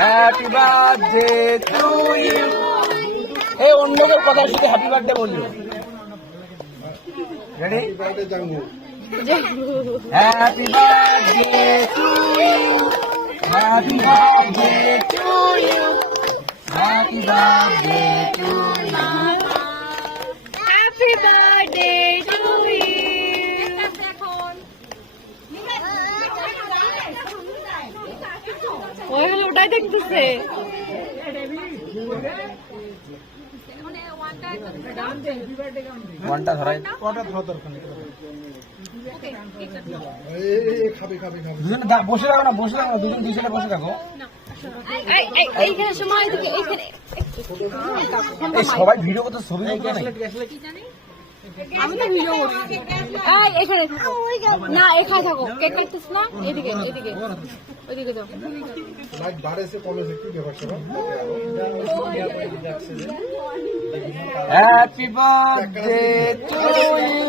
Happy birthday to you. এই অন্যদের কথা শুধু হ্যাপি বার্থডে বললো। Ready? Happy birthday to you, happy birthday to you, happy birthday to you, happy birthday to you. ওই হলো ওটাই দেখতেছে। ওয়ানটা ধরাই বসে থাকো না, বসে থাকো, দুজন দুই সাইডে বসে থাকো। এইখানে সময় এইখানে সবাই ভিডিও করতে, ছবি আমি তো ভিডিও করি। এখানে না, এখানে থাকো, কেক কাটতেছ না, এদিকে এদিকে ওইদিকে যাও। Happy birthday to you,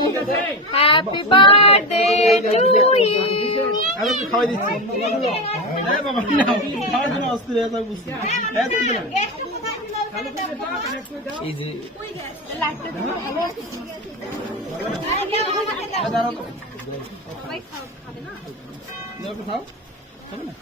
happy birthday to you. আমি তো খাওয়াই দিচ্ছি। বাবা খাওয়ার জন্য অস্থির হয়ে বুঝছি। এই যে খাও খাবে না।